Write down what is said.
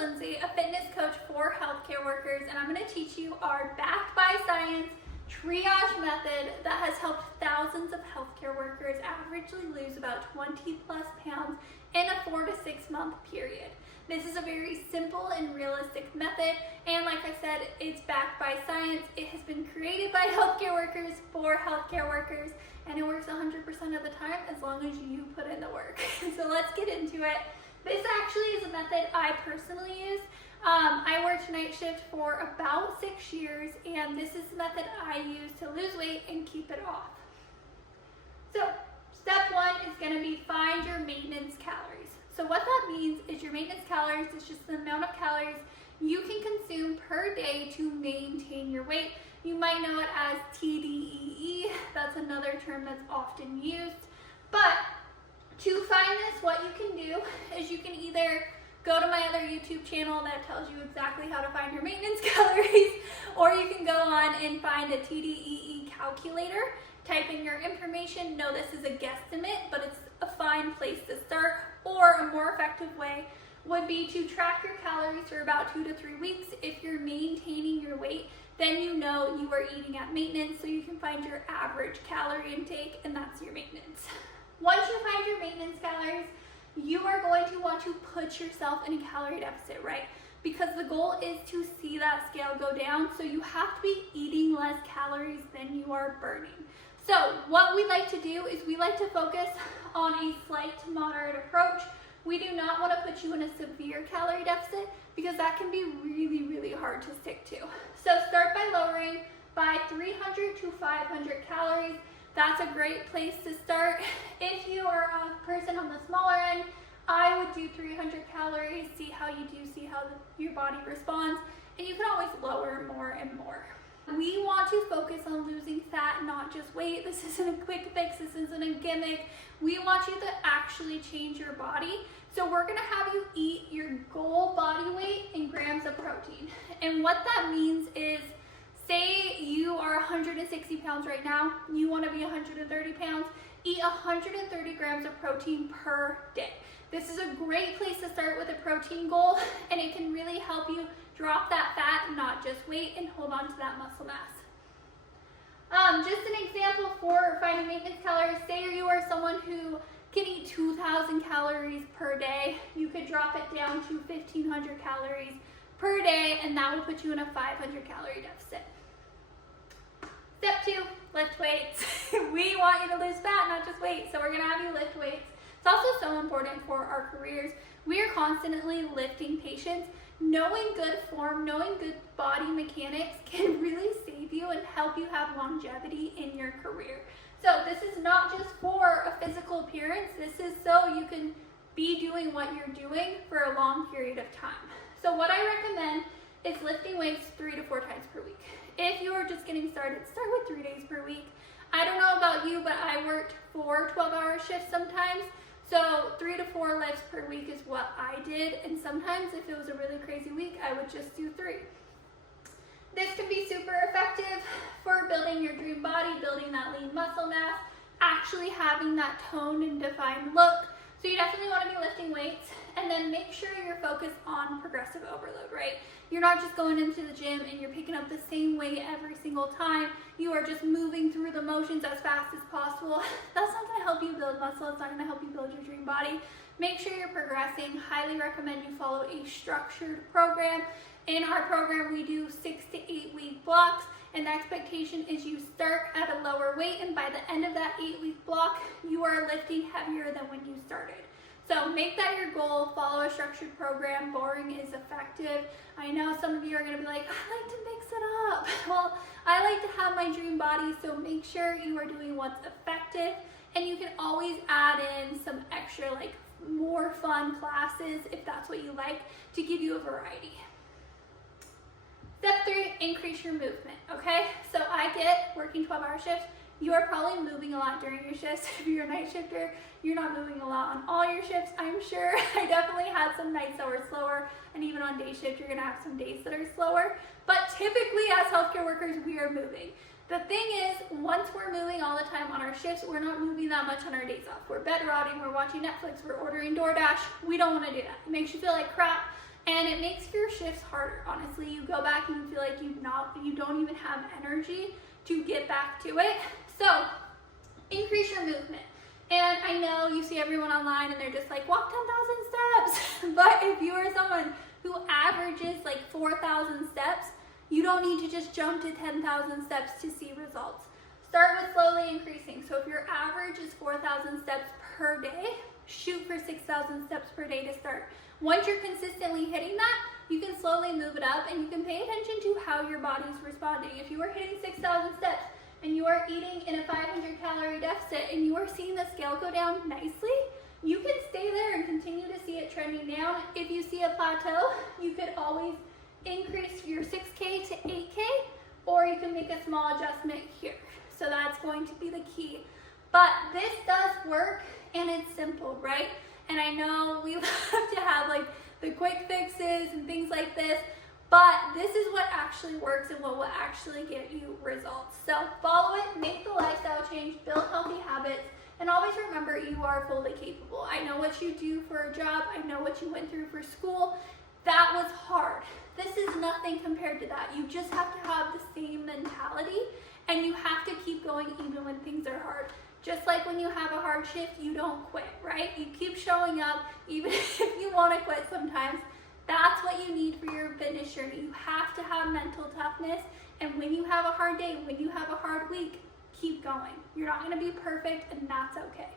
Lindsay, a fitness coach for healthcare workers, and I'm going to teach you our backed by science triage method that has helped thousands of healthcare workers averagely lose about 20 plus pounds in a 4 to 6 month period. This is a very simple and realistic method, and like I said, it's backed by science. It has been created by healthcare workers for healthcare workers, and it works 100% of the time as long as you put in the work. So let's get into it. This actually is a method I personally use. I worked night shift for about 6 years, and this is the method I use to lose weight and keep it off. So step one is going to be find your maintenance calories. So what that means is your maintenance calories is just the amount of calories you can consume per day to maintain your weight. You might know it as TDEE. That's another term that's often used. But to find this, what you can do is you can either go to my other YouTube channel that tells you exactly how to find your maintenance calories, or you can go on and find a TDEE calculator, type in your information. No, this is a guesstimate, but it's a fine place to start. Or a more effective way would be to track your calories for about 2 to 3 weeks. If you're maintaining your weight, then you know you are eating at maintenance, so you can find your average calorie intake, and that's your maintenance. Once you find your maintenance calories, you are going to want to put yourself in a calorie deficit, right? Because the goal is to see that scale go down, so you have to be eating less calories than you are burning. So what we like to do is we like to focus on a slight to moderate approach. We do not want to put you in a severe calorie deficit because that can be really, really hard to stick to. So start by lowering by 300 to 500 calories. That's a great place to start. If you are a person on the smaller end, I would do 300 calories, see how you do, see how your body responds, and you can always lower more and more. We want to focus on losing fat, not just weight. This isn't a quick fix, this isn't a gimmick. We want you to actually change your body. So we're gonna have you eat your goal body weight in grams of protein. And what that means is, say you are 160 pounds right now, you wanna be 130 pounds, eat 130 grams of protein per day. This is a great place to start with a protein goal, and it can really help you drop that fat, not just weight, and hold on to that muscle mass. Just an example for finding maintenance calories, say you are someone who can eat 2,000 calories per day, you could drop it down to 1,500 calories per day, and that would put you in a 500 calorie deficit. Step two, lift weights. We want you to lose fat, not just weight, so we're gonna have you lift weights. It's also so important for our careers. We are constantly lifting patients. Knowing good form, knowing good body mechanics can really save you and help you have longevity in your career. So this is not just for a physical appearance, this is so you can be doing what you're doing for a long period of time. So what I recommend is lifting weights 3 to 4 times per week. If you are just getting started, start with 3 days per week. I don't know about you, but I worked 4 12-hour shifts sometimes. So 3 to 4 lifts per week is what I did, and sometimes if it was a really crazy week, I would just do 3. This can be super effective for building your dream body, building that lean muscle mass, actually having that toned and defined look. So you definitely want to be lifting weights, and then make sure you're focused on progressive overload, right? You're not just going into the gym and you're picking up the same weight every single time. You are just moving through the motions as fast as possible. That's not gonna help you build muscle. It's not gonna help you build your dream body. Make sure you're progressing. Highly recommend you follow a structured program. In our program, we do 6 to 8 week blocks, and the expectation is you start at a lower weight, and by the end of that 8-week block, you are lifting heavier than when you started. So make that your goal, follow a structured program. Boring is effective. I know some of you are gonna be like, I like to mix it up. Well, I like to have my dream body, so make sure you are doing what's effective, and you can always add in some extra, like more fun classes if that's what you like, to give you a variety. Step 3, increase your movement, okay? So I get working 12-hour shifts. You are probably moving a lot during your shifts. If you're a night shifter, you're not moving a lot on all your shifts, I'm sure. I definitely had some nights that were slower, and even on day shift, you're gonna have some days that are slower. But typically, as healthcare workers, we are moving. The thing is, once we're moving all the time on our shifts, we're not moving that much on our days off. We're bed rotting, we're watching Netflix, we're ordering DoorDash. We don't wanna do that. It makes you feel like crap. and it makes your shifts harder. Honestly, you go back and you feel like you don't even have energy to get back to it. So increase your movement. And I know you see everyone online and they're just like, walk 10,000 steps. But if you are someone who averages like 4,000 steps, you don't need to just jump to 10,000 steps to see results. Start with slowly increasing. So if your average is 4,000 steps per day, shoot for 6,000 steps per day to start. Once you're consistently hitting that, you can slowly move it up, and you can pay attention to how your body's responding. If you are hitting 6,000 steps and you are eating in a 500 calorie deficit and you are seeing the scale go down nicely, you can stay there and continue to see it trending down. If you see a plateau, you could always increase your 6K to 8K, or you can make a small adjustment here. So that's going to be the key. But this does work, and it's simple, right? And I know we love to have like the quick fixes and things like this, but this is what actually works and what will actually get you results. So follow it, make the lifestyle change, build healthy habits, and always remember you are fully capable. I know what you do for a job. I know what you went through for school. That was hard. This is nothing compared to that. You just have to have the same mentality, and you have to keep going even when things are hard. Just like when you have a hard shift, you don't quit, right? You keep showing up even if you want to quit sometimes. That's what you need for your fitness journey. You have to have mental toughness, and when you have a hard day, when you have a hard week, keep going. You're not going to be perfect, and that's okay.